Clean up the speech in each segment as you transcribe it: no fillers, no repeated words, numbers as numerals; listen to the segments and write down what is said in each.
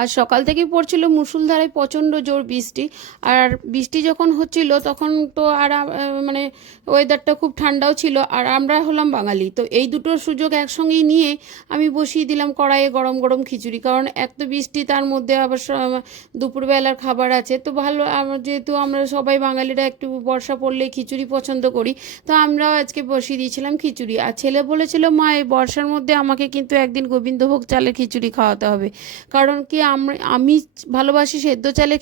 আজ সকাল থেকেই পড়ছিল মুষলধারায় প্রচণ্ড জোর বৃষ্টি। আর বৃষ্টি যখন হচ্ছিল তখন তো আর মানে ওয়েদারটা খুব ঠান্ডাও ছিল, আর আমরা হলাম বাঙালি, তো এই দুটোর সুযোগ একসঙ্গেই নিয়ে আমি বসিয়ে দিলাম কড়াইয়ে গরম গরম খিচুড়ি। কারণ এক তো বৃষ্টি, তার মধ্যে আবার দুপুরবেলার খাবার আছে, তো ভালো যেহেতু আমরা সবাই বাঙালিরা একটু বর্ষা পড়লে খিচুড়ি পছন্দ করি, তো আমরাও আজকে বসিয়ে দিয়েছিলাম খিচুড়ি। আর ছেলে বলেছিল, মা এই বর্ষার মধ্যে আমাকে কিন্তু একদিন গোবিন্দভোগ চালের খিচুড়ি খাওয়াতে হবে। কারণ কি আমি ভালোবাসি সেদ্ধ চালের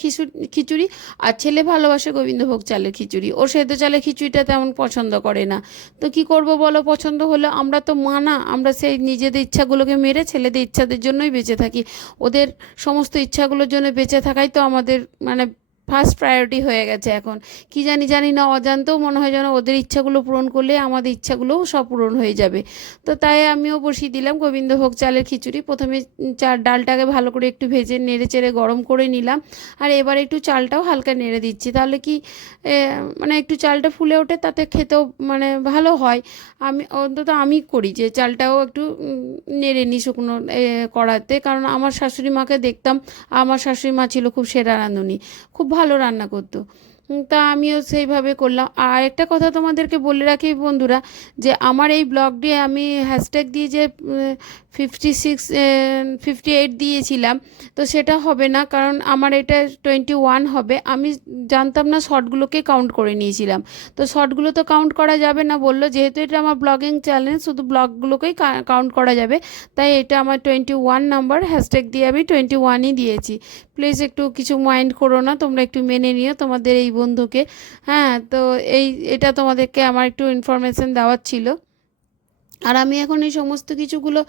খিচুড়ি, আর ছেলে ভালোবাসে গোবিন্দভোগ চালের খিচুড়ি। ও সেদ্ধ চালের খিচুড়িটা তেমন পছন্দ করে না। তো কি করব বলো, পছন্দ হলে আমরা তো মা না, আমরা সেই নিজেদের ইচ্ছাগুলোকে মেরে ছেলেদের ইচ্ছাদের জন্যই বেঁচে থাকি। ওদের সমস্ত ইচ্ছাগুলোর জন্য বেঁচে থাকাই তো আমাদের মানে ফার্স্ট প্রায়োরিটি হয়ে গেছে এখন। কি জানি না, অজান্তেও মনে হয় যেন ওদের ইচ্ছাগুলো পূরণ করলে আমাদের ইচ্ছাগুলোও সব পূরণ হয়ে যাবে। তো তাই আমিও বসিয়ে দিলাম গোবিন্দভোগ চালের খিচুড়ি। প্রথমে ডালটাকে ভালো করে একটু ভেজে নেড়ে চেড়ে গরম করে নিলাম, আর এবার একটু চালটাও হালকা নেড়ে দিচ্ছি, তাহলে কি মানে একটু চালটা ফুলে ওঠে, তাতে খেতেও মানে ভালো হয়। আমি অন্তত আমি করি যে চালটাও একটু নেড়ে নিই শুকনো কড়াতে, কারণ আমার শাশুড়ি মাকে দেখতাম, আমার শাশুড়ি মা ছিল খুব সেরা রাঁধুনি, খুব ভালো রান্না করতো। তা আমিও সেইভাবে করলাম। আর একটা কথা তোমাদেরকে বলে রাখি বন্ধুরা, যে আমার এই ব্লগটি আমি হ্যাশট্যাগ দিয়ে যে 58 দিয়েছিলাম, তো সেটা হবে না, কারণ আমার এটা 21 হবে। আমি জানতাম না, শর্টগুলোকে কাউন্ট করে নিয়েছিলাম। তো শর্টগুলো তো কাউন্ট করা যাবে না বললো, যেহেতু এটা আমার ব্লগিং চ্যানেল, শুধু ব্লগগুলোকেই কাউন্ট করা যাবে। তাই এটা আমার 21 নাম্বার, হ্যাশট্যাগ দিয়ে আমি 21ই দিয়েছি। প্লিজ একটু কিছু মাইন্ড করো না, তোমরা একটু মেনে নিও তোমাদের এই বন্ধুকে। হ্যাঁ, তো এটা তোমাদেরকে আমার একটু ইনফরমেশন দেওয়ার ছিল। আর আমি এখন এই সমস্ত কিছুগুলো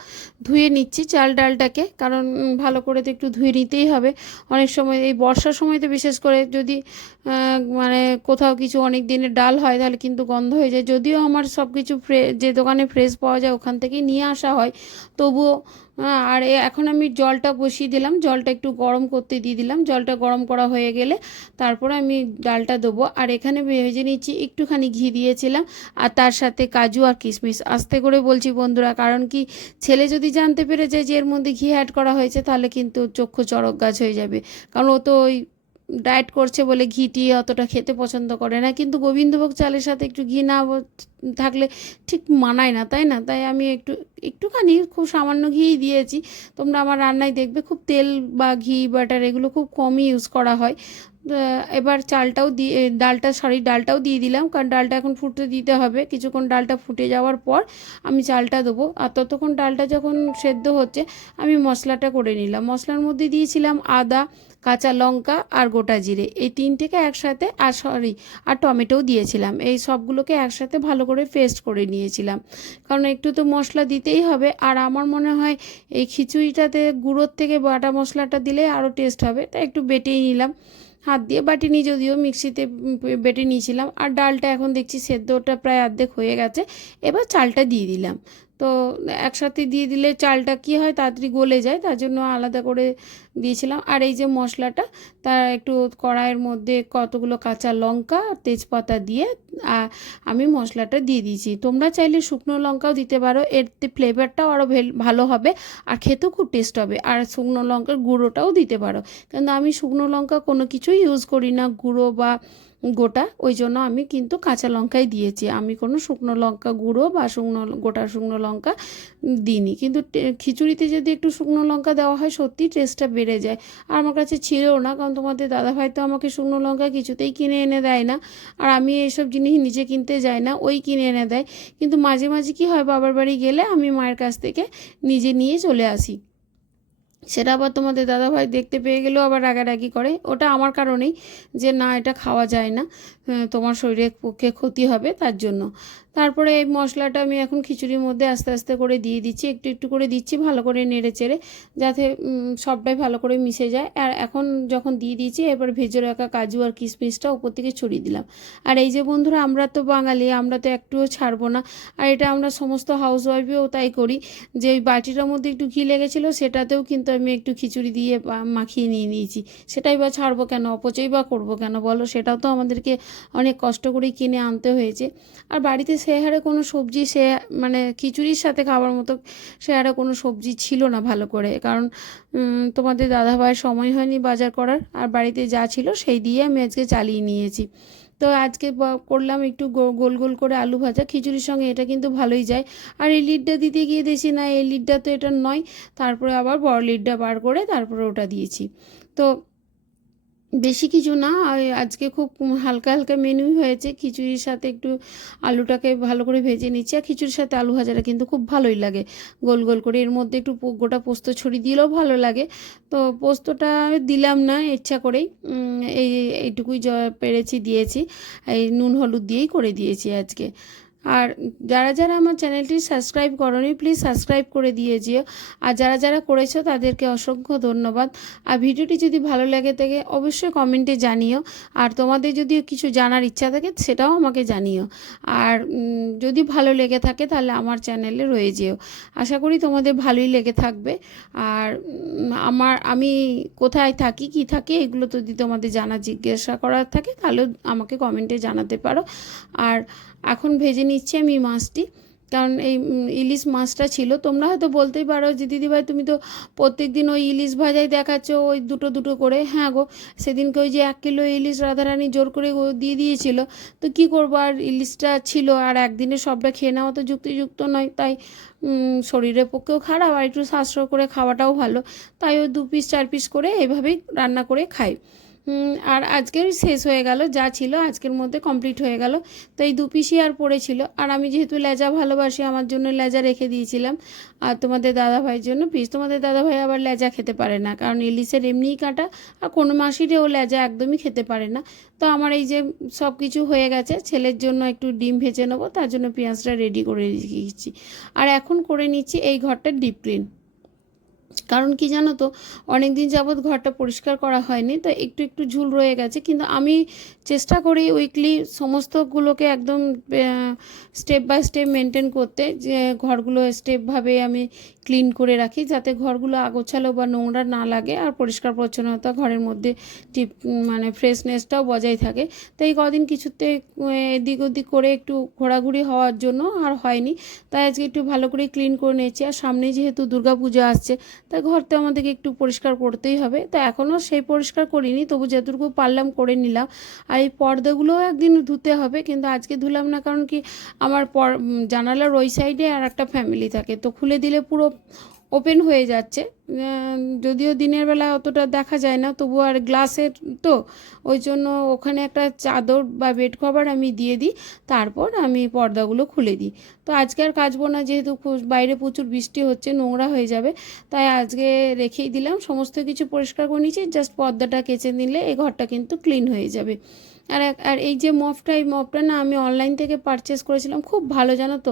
ধুয়ে নিচ্ছি, চাল ডালটাকে, কারণ ভালো করে তো একটু ধুয়ে নিতেই হবে। অনেক সময় এই বর্ষার সময় তো বিশেষ করে যদি মানে কোথাও কিছু অনেক দিনের ডাল হয় তাহলে কিন্তু গন্ধ হয়ে যায়। যদিও আমার সব কিছু যে দোকানে ফ্রেশ পাওয়া যায় ওখান থেকেই নিয়ে আসা হয়, তবুও আর এখন আমি জলটা বসিয়ে দিলাম, জলটা একটু গরম করতে দিয়ে দিলাম। জলটা গরম করা হয়ে গেলে তারপরে আমি ডালটা দেবো। আর এখানে ভেজে নিচ্ছি, একটুখানি ঘি দিয়েছিলাম, আর তার সাথে কাজু আর কিশমিশ। আস্তে করে বলছি বন্ধুরা, কারণ কি ছেলে যদি জানতে পেরে যায় যে এর মধ্যে ঘি অ্যাড করা হয়েছে, তাহলে কিন্তু চক্ষু চড়ক গাছ হয়ে যাবে। কারণ ও তো ওই ডায়েট করছে বলে ঘিটি অতটা খেতে পছন্দ করে না, কিন্তু গোবিন্দভোগ চালের সাথে একটু ঘি না থাকলে ঠিক মানায় না, তাই না? তাই আমি একটুখানি খুব সামান্য ঘিই দিয়েছি। তোমরা আমার রান্নায় দেখবে খুব তেল বা ঘি বাটার এগুলো খুব কমই ইউজ করা হয়। এবার ডালটাও দিয়ে দিলাম, কারণ ডালটা এখন ফুটতে দিতে হবে। কিছুক্ষণ ডালটা ফুটে যাওয়ার পর আমি চালটা দেবো, আর ততক্ষণ ডালটা যখন সেদ্ধ হচ্ছে আমি মশলাটা করে নিলাম। মশলার মধ্যে দিয়েছিলাম আদা, কাঁচা লঙ্কা আর গোটা জিরে, এই তিনটেকে একসাথে, আর টমেটোও দিয়েছিলাম। এই সবগুলোকে একসাথে ভালো করে পেস্ট করে নিয়েছিলাম, কারণ একটু তো মশলা দিতেই হবে। আর আমার মনে হয় এই খিচুড়িটাতে গুঁড়োর থেকে বাটা মশলাটা দিলে আরও টেস্ট হবে, তাই একটু বেটেই নিলাম। হাত দিয়ে বাটিনি, যদিও মিক্সিতে বেটে নিয়েছিলাম। আর ডালটা এখন দেখছি সেদ্ধটা প্রায় অর্ধেক হয়ে গেছে। এবার চালটা দিয়ে দিলাম। তো একসাথে দিয়ে দিলে চালটা কি হয়, তাড়াতাড়ি গলে যায়, তার জন্য আলাদা করে দিয়েছিলাম। আর এই যে মশলাটা, তার একটু কড়াইয়ের মধ্যে কতগুলো কাঁচা লঙ্কা আর তেজপাতা দিয়ে আমি মশলাটা দিয়ে দিয়েছি। তোমরা চাইলে শুকনো লঙ্কাও দিতে পারো, এতে ফ্লেভারটাও আরও ভালো হবে, আর খেতেও খুব টেস্ট হবে। আর শুকনো লঙ্কার গুঁড়োটাও দিতে পারো, কিন্তু আমি শুকনো লঙ্কা কোনো কিছুই ইউজ করি না, গুঁড়ো বা গোটা, ওই জন্য আমি কিন্তু কাঁচা লঙ্কাই দিয়েছি। আমি কোনো শুকনো লঙ্কা গুঁড়ো বা গোটা শুকনো লঙ্কা দিইনি। কিন্তু খিচুড়িতে যদি একটু শুকনো লঙ্কা দেওয়া হয় সত্যি টেস্টটা বেড়ে যায়। আর আমার কাছে ছিলও না, কারণ তোমাদের দাদাভাই তো আমাকে শুকনো লঙ্কা কিছুতেই কিনে এনে দেয় না, আর আমি এইসব জিনিস নিজে কিনতে যাই না, ওই কিনে এনে দেয়। কিন্তু মাঝে মাঝে কি হয়, বাবার বাড়ি গেলে আমি মায়ের কাছ থেকে নিজে নিয়ে চলে আসি। সেটা আবার তোমাদের দাদাভাই দেখতে পেয়ে গেলেও আবার রাগারাগি করে, ওটা আমার কারণেই, যে না এটা খাওয়া যায় না, তোমার শরীরের পক্ষে ক্ষতি হবে, তার জন্য। তারপরে এই মশলাটা আমি এখন খিচুড়ির মধ্যে আস্তে আস্তে করে দিয়ে দিচ্ছি, একটু একটু করে দিচ্ছি, ভালো করে নেড়ে চেড়ে, যাতে সবটাই ভালো করে মিশে যায়। আর এখন যখন দিয়ে দিয়েছি, এবার ভেজে রাখা কাজু আর কিশমিশটা উপর থেকে ছড়িয়ে দিলাম। আর এই যে বন্ধুরা, আমরা তো বাঙালি, আমরা তো একটুও ছাড়বো না। আর এটা আমরা সমস্ত হাউসওয়াইফেও তাই করি, যে ওই বাটিটার মধ্যে একটু ঘি লেগেছিলো, সেটাতেও কিন্তু আমি একটু খিচুড়ি দিয়ে মাখিয়ে নিয়ে নিয়েছি। সেটাই বা ছাড়বো কেন, অপচয় বা করবো কেন বলো? সেটাও তো আমাদেরকে অনেক কষ্ট করেই কিনে আনতে হয়েছে। আর বাড়িতে সে হারে কোনো সবজি সে মানে খিচুড়ির সাথে খাওয়ার মতো সে হারে কোনো সবজি ছিল না ভালো করে, কারণ তোমাদের দাদাভাইয়ের সময় হয়নি বাজার করার, আর বাড়িতে যা ছিল সেই দিয়ে আমি আজকে চালিয়ে নিয়েছি। তো আজকে করলাম একটু গোল গোল করে আলু ভাজা, খিচুড়ির সঙ্গে এটা কিন্তু ভালোই যায়। আর এই লিডটা দিতে গিয়ে দেখছি না এই লিডটা তো এটা নয়, তারপরে আবার বড় লিডটা বার করে তারপরে ওটা দিয়েছি। তো বেশি কিছু না, আজকে খুব হালকা হালকা মেনুই হয়েছে। খিচুড়ির সাথে একটু আলুটাকে ভালো করে ভেজে নিচ্ছি, আর খিচুড়ির সাথে আলু ভাজাটা কিন্তু খুব ভালোই লাগে গোল গোল করে। এর মধ্যে একটু গোটা পোস্ত ছড়িয়ে দিলেও ভালো লাগে, তো পোস্তটা দিলাম না ইচ্ছা করেই। এইটুকুই পেরেছি দিয়েছি, এই নুন হলুদ দিয়েই করে দিয়েছি আজকে। আর যারা যারা আমার চ্যানেলটি সাবস্ক্রাইব করোনি প্লিজ সাবস্ক্রাইব করে দিয়ে যেও, আর যারা যারা করেছো তাদেরকে অসংখ্য ধন্যবাদ। আর ভিডিওটি যদি ভালো লাগে থাকে অবশ্যই কমেন্টে জানিও, আর তোমাদের যদি কিছু জানার ইচ্ছা থাকে সেটাও আমাকে জানিও। আর যদি ভালো লেগে থাকে তাহলে আমার চ্যানেলে রয়ে যেও। আশা করি তোমাদের ভালোই লেগে থাকবে। আর আমি কোথায় থাকি কি থাকি এগুলো যদি তোমাদের জিজ্ঞাসা করার থাকে তাহলে আমাকে কমেন্টে জানাতে পারো। আর এখন ভেজে নিচ্ছি আমি মাছটি, কারণ এই ইলিশ মাছটা ছিল। তোমরা হয়তো বলতেই পারো যে দিদিভাই তুমি তো প্রত্যেক দিন ওই ইলিশ ভাজাই দেখাচ্ছ ওই দুটো দুটো করে। হ্যাঁ গো, সেদিনকে ওই যে 1 কিলো ইলিশ রাধারানী জোর করে দিয়ে দিয়েছিল, তো কি করবো, আর ইলিশটা ছিল আর একদিনে সবটা খেয়ে নেওয়া তো যুক্তিযুক্ত নয়, তাই শরীরের পক্ষেও খারাপ, আর একটু সাশ্রয় করে খাওয়াটাও ভালো, তাই ওই 2 পিস 4 পিস করে এভাবেই রান্না করে খাই। আর আজকের শেষ হয়ে গেল, যা ছিল আজকের মধ্যে কমপ্লিট হয়ে গেল। তো এই 2 পিসই আর পড়েছিল, আর আমি যেহেতু লেজা ভালোবাসি আমার জন্য লেজা রেখে দিয়েছিলাম, আর তোমাদের দাদাভাইয়ের জন্য পিস। তোমাদের দাদাভাই আবার লেজা খেতে পারে না, কারণ ইলিশের এমনিই কাটা, আর কোনো মাসিরেও লেজা একদমই খেতে পারে না। তো আমার এই যে সব কিছু হয়ে গেছে, ছেলের জন্য একটু ডিম ভেজে নেবো, তার জন্য পেঁয়াজটা রেডি করে রেখেছি। আর এখন করে নিচ্ছি এই ঘরটা ডিপ ক্লিন, কারণ কি জানো তো, অনেক দিন যাবৎ ঘরটা পরিষ্কার করা হয়নি, তো একটু একটু ঝুল রয়ে গেছে। কিন্তু আমি চেষ্টা করি উইকলি সমস্তগুলোকে একদম স্টেপ বাই স্টেপ মেনটেন করতে, যে ঘরগুলো স্টেপভাবে আমি ক্লিন করে রাখি, যাতে ঘরগুলো আগোছালো বা নোংরা না লাগে, আর পরিষ্কার পরিচ্ছন্নতা ঘরের মধ্যে মানে ফ্রেশনেসটাও বজায় থাকে। তো এই কদিন কিছুতে এদিক ওদিক করে একটু ঘোরাঘুরি হওয়ার জন্য আর হয়নি, তাই আজকে একটু ভালো করে ক্লিন করে নিয়েছি। আর সামনে যেহেতু দুর্গাপূজা আসছে, তাই ঘর তো আমাদেরকে একটু পরিষ্কার করতেই হবে। তো এখনও সেই পরিষ্কার করিনি, তবু যতটুকু পারলাম করে নিলাম। আর এই পর্দাগুলোও একদিন ধুতে হবে, কিন্তু আজকে ধুলাম না, কারণ কি আমার জানালার ওই সাইডে আর একটা ফ্যামিলি থাকে, তো খুলে দিলে পুরো ওপেন হয়ে যাচ্ছে। যদিও দিনের বেলা অতটা দেখা যায় না, তবু আর গ্লাসের তো ওই জন্য ওখানে একটা চাদর বা বেড কভার আমি দিয়ে দিই, তারপর আমি পর্দাগুলো খুলে দিই। তো আজকে আর কাচবো না, যেহেতু বাইরে প্রচুর বৃষ্টি হচ্ছে, নোংরা হয়ে যাবে, তাই আজকে রেখেই দিলাম। সমস্ত কিছু পরিষ্কার করে নিয়েছি, জাস্ট পর্দাটা কেচে নিলে এই ঘরটা কিন্তু ক্লিন হয়ে যাবে। আর এই যে এই মপটা না আমি অনলাইন থেকে পারচেস করেছিলাম, খুব ভালো জানো তো।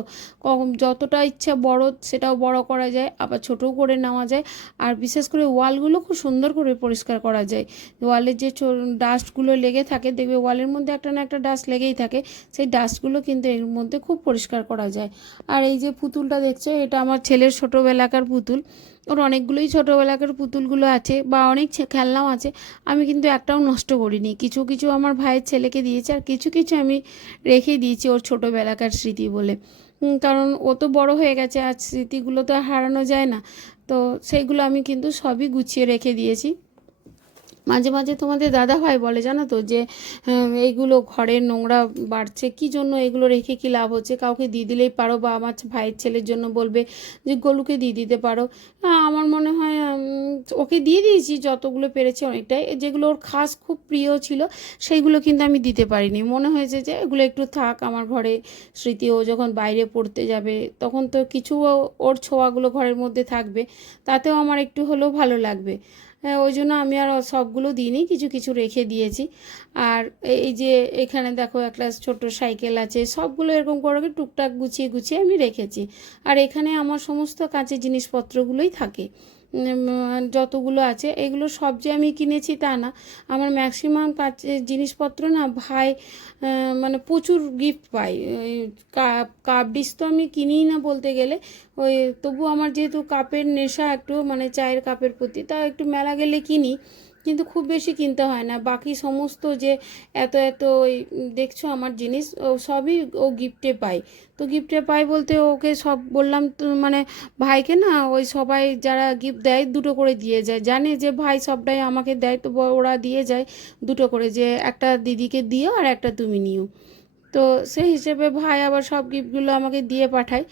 যতটা ইচ্ছা বড় সেটাও বড় করা যায়, আবার ছোটও করে নেওয়া যায়। আর বিশেষ করে ওয়ালগুলো খুব সুন্দর করে পরিষ্কার করা যায়। ওয়ালের যে ডাস্টগুলো লেগে থাকে, দেখবে ওয়ালের মধ্যে একটা না একটা ডাস্ট লেগেই থাকে, সেই ডাস্টগুলো কিন্তু এর মধ্যে খুব পরিষ্কার করা যায়। আর এই যে পুতুলটা দেখছো, এটা আমার ছেলের ছোটোবেলাকার পুতুল। ওর অনেকগুলোই ছোটোবেলাকার পুতুলগুলো আছে, বা অনেক খেলনাও আছে। আমি কিন্তু একটাও নষ্ট করিনি, কিছু কিছু আমার ভাইয়ের ছেলেকে দিয়েছি, আর কিছু কিছু আমি রেখে দিয়েছি ওর ছোটোবেলাকার স্মৃতি বলে। কারণ ও তো বড় হয়ে গেছে, আর স্মৃতিগুলো তো আর হারানো যায় না, তো সেইগুলো আমি কিন্তু সবই গুছিয়ে রেখে দিয়েছি। মাঝে মাঝে তোমাদের দাদা ভাই বলে জানো তো, যে এইগুলো ঘরের নোংরা বাড়ছে, কি জন্য এগুলো রেখে কি লাভ হচ্ছে, কাউকে দিয়ে দিলেই পারো, বা আমার ভাইয়ের ছেলের জন্য বলবে যে গোলুকে দিয়ে দিতে পারো। আমার মনে হয় ওকে দিয়ে দিয়েছি যতগুলো পেরেছি, অনেকটাই। যেগুলো ওর খাস খুব প্রিয় ছিল সেইগুলো কিন্তু আমি দিতে পারিনি, মনে হয়েছে যে এগুলো একটু থাক আমার ঘরে স্মৃতি, ও যখন বাইরে পড়তে যাবে তখন তো কিছু ওর ছোঁয়াগুলো ঘরের মধ্যে থাকবে, তাতেও আমার একটু হলেও ভালো লাগবে। ওই জন্য আমি আর সবগুলো দিইনি, কিছু কিছু রেখে দিয়েছি। আর এই যে এখানে দেখো একটা ছোট সাইকেল আছে, সবগুলো এরকম করে টুকটাক গুছিয়ে গুছিয়ে আমি রেখেছি। আর এখানে আমার সমস্ত কাঁচের জিনিসপত্রগুলোই থাকে, যতগুলো আছে। এগুলো সব যে আমি কিনেছি তা না, আমার ম্যাক্সিমাম কাচের জিনিসপত্র না ভাই মানে প্রচুর গিফট পাই। ওই কাপ ডিশ তো আমি কিনিই না বলতে গেলে, ওই তবু আমার যেহেতু কাপের নেশা একটু, মানে চায়ের কাপের প্রতি, তা একটু মেলা গেলে কিনি। কিন্তু খুব বেশি কিনতে হয় না। বাকি সমস্ত যে এত এত ওই দেখছো আমার জিনিস, ও সবই ও গিফটে পায়। তো গিফটে পাই বলতে ওকে সব বললাম তো, মানে ভাইকে না ওই সবাই যারা গিফট দেয় দুটো করে দিয়ে যায়, জানে যে ভাই সবটাই আমাকে দেয়, তো ওরা দিয়ে যায় দুটো করে, যে একটা দিদিকে দিও আর একটা তুমি নিও। তো সেই হিসেবে ভাই আবার সব গিফটগুলো আমাকে দিয়ে পাঠায়।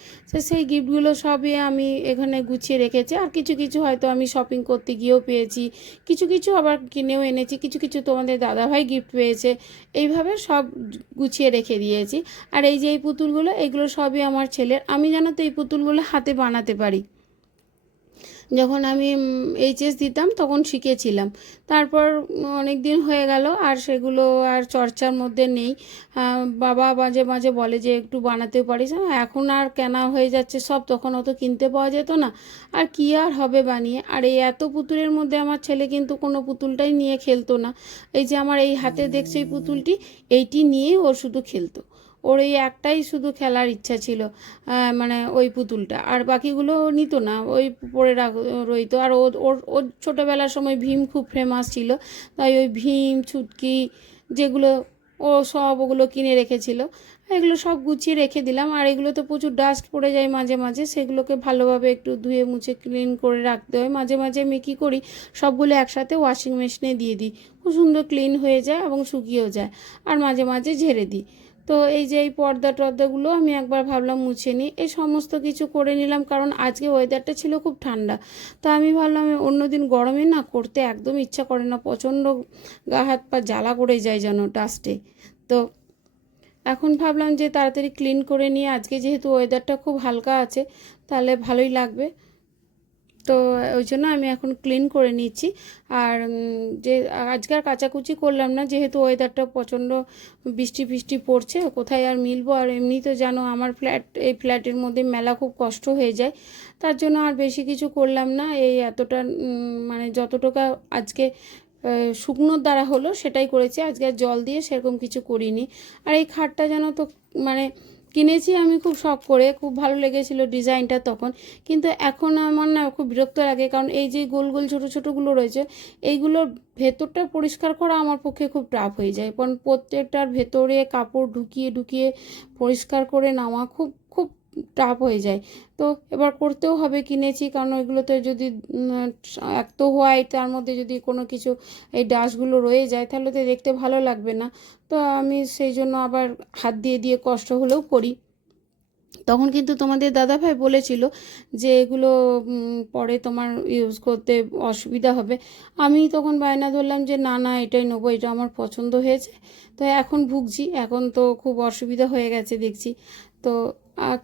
সেই গিফটগুলো সবই আমি এখানে গুছিয়ে রেখেছি। আর কিছু কিছু হয়তো আমি শপিং করতে গিয়েও পেয়েছি, কিছু কিছু আবার কিনেও এনেছি, কিছু কিছু তোমাদের দাদাভাই গিফট পেয়েছে। এইভাবে সব গুছিয়ে রেখে দিয়েছি। আর এই যে এই পুতুলগুলো, এগুলো সবই আমার ছেলের। আমি জানো তো এই পুতুলগুলো হাতে বানাতে পারি। যখন আমি এইচএস দিতাম তখন শিখেছিলাম। তারপর অনেক দিন হয়ে গেল আর সেগুলো আর চর্চার মধ্যে নেই। বাবা মাঝে মাঝে বলে যে একটু বানাতেও পারিস। এখন আর কেনা হয়ে যাচ্ছে সব, তখন অত কিনতে পাওয়া যেত না। আর কি আর হবে বানিয়ে। আর এই এত পুতুলের মধ্যে আমার ছেলে কিন্তু কোনো পুতুলটাই নিয়ে খেলতো না। এই যে আমার এই হাতে দেখছে এই পুতুলটি, এইটি নিয়েই ও শুধু খেলতো। ওর এই একটাই শুধু খেলার ইচ্ছা ছিল, মানে ওই পুতুলটা। আর বাকিগুলো নিত না, ওই পরে রইতো। আর ওর ওর ছোটোবেলার সময় ভীম খুব ফেমাস ছিল, তাই ওই ভীম ছুটকি যেগুলো ও সব ওগুলো কিনে রেখেছিল। এগুলো সব গুছিয়ে রেখে দিলাম। আর এগুলো তো প্রচুর ডাস্ট পড়ে যায় মাঝে মাঝে, সেগুলোকে ভালোভাবে একটু ধুয়ে মুছে ক্লিন করে রাখতে হয়। মাঝে মাঝে আমি কী করি, সবগুলো একসাথে ওয়াশিং মেশিনে দিয়ে দিই, খুব সুন্দর ক্লিন হয়ে যায় এবং শুকিয়েও যায়। আর মাঝে মাঝে ঝেড়ে দিই। তো এই যে এই পর্দা টর্দাগুলো আমি একবার ভাবলাম মুছে নিই, এই সমস্ত কিছু করে নিলাম। কারণ আজকে ওয়েদারটা ছিল খুব ঠান্ডা, তো আমি ভাবলাম অন্যদিন গরমে না করতে একদম ইচ্ছা করে না, প্রচণ্ড গা হাত পা জ্বালা করে যায় যেন ডাস্টে। তো এখন ভাবলাম যে তাড়াতাড়ি ক্লিন করে নিয়ে, আজকে যেহেতু ওয়েদারটা খুব হালকা আছে তাহলে ভালোই লাগবে। তো ওই জন্য আমি এখন ক্লিন করে নিচ্ছি। আর যে আজকে আর কাচাকুচি করলাম না, যেহেতু ওয়েদারটা প্রচণ্ড বৃষ্টি ফিষ্টি পড়ছে, কোথায় আর মিলবো। আর এমনি তো জানো আমার এই ফ্ল্যাটের মধ্যে মেলা খুব কষ্ট হয়ে যায়, তার জন্য আর বেশি কিছু করলাম না। এই এতটা মানে যতটুকু আজকে শুকনোর দ্বারা হলো সেটাই করেছি, আজকে আর জল দিয়ে সেরকম কিছু করিনি। আর এই খাটটা যেন তো মানে কিনেছি আমি খুব শখ করে, খুব ভালো লেগেছিল ডিজাইনটা তখন, কিন্তু এখন আমার না খুব বিরক্ত লাগে। কারণ এই যে গোল গোল ছোটো ছোটোগুলো রয়েছে, এইগুলোর ভেতরটা পরিষ্কার করা আমার পক্ষে খুব টাফ হয়ে যায়। কারণ প্রত্যেকটার ভেতরে কাপড় ঢুকিয়ে ঢুকিয়ে পরিষ্কার করে নেওয়া খুব খুব টাফ হয়ে যায়। তো এবার করতেও হবে, কিনেছি কারণ ওইগুলোতে যদি এক তো হোয়াইট, তার মধ্যে যদি কোনো কিছু এই ডাস্টগুলো রয়ে যায় তাহলে তো দেখতে ভালো লাগবে না। তো আমি সেই জন্য আবার হাত দিয়ে দিয়ে কষ্ট হলেও করি। তখন কিন্তু তোমাদের দাদাভাই বলেছিল যে এগুলো পরে তোমার ইউজ করতে অসুবিধা হবে। আমি তখন বায়না ধরলাম যে না না এটাই নেবো, এটা আমার পছন্দ হয়েছে। তো এখন ভুগছি, এখন তো খুব অসুবিধা হয়ে গেছে দেখছি। তো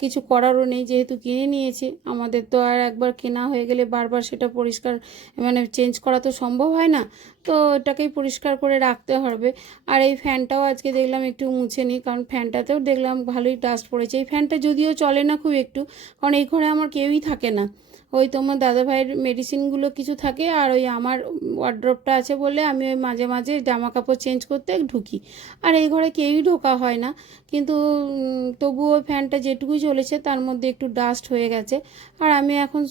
কিছু করারও নেই, যেহেতু কিনে নিয়েছি। আমাদের তো আর একবার কেনা হয়ে গেলে বারবার সেটা পরিষ্কার মানে চেঞ্জ করা তো সম্ভব হয় না। তো এটাকেই পরিষ্কার করে রাখতে হবে। আর এই ফ্যানটাও আজকে দেখলাম একটু মুছে নিই, কারণ ফ্যানটাতেও দেখলাম ভালোই ডাস্ট পড়েছে। এই ফ্যানটা যদিও চলে না খুব একটু, কারণ এই ঘরে আমার কেউই থাকে না। ওই তোমার দাদাভাইয়ের মেডিসিনগুলো কিছু থাকে, আর ওই আমার ওয়ার্ড্রপটা আছে বলে আমি ওই মাঝে মাঝে জামা কাপড় চেঞ্জ করতে ঢুকি। আর এই ঘরে কেউই ঢোকা হয় না। কিন্তু তবুও ফ্যানটা যেটুকুই চলেছে তার মধ্যে একটু ডাস্ট হয়ে গেছে। আর আমি এখন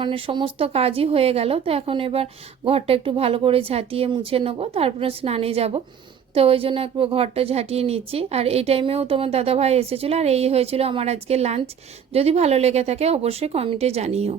মানে সমস্ত কাজই হয়ে গেল, তো এখন এবার ঘরটা একটু ভালো করে ঝাঁটিয়ে মুছে নেবো, তারপরে স্নানে যাব। তো ওই জন্য একটু ঘরটা ঝাঁটিয়ে নিচ্ছি। আর এই টাইমেও তোমার দাদাভাই এসেছিলো। আর এই হয়েছিল আমার আজকে লাঞ্চ। যদি ভালো লেগে থাকে অবশ্যই কমেন্টে জানিও।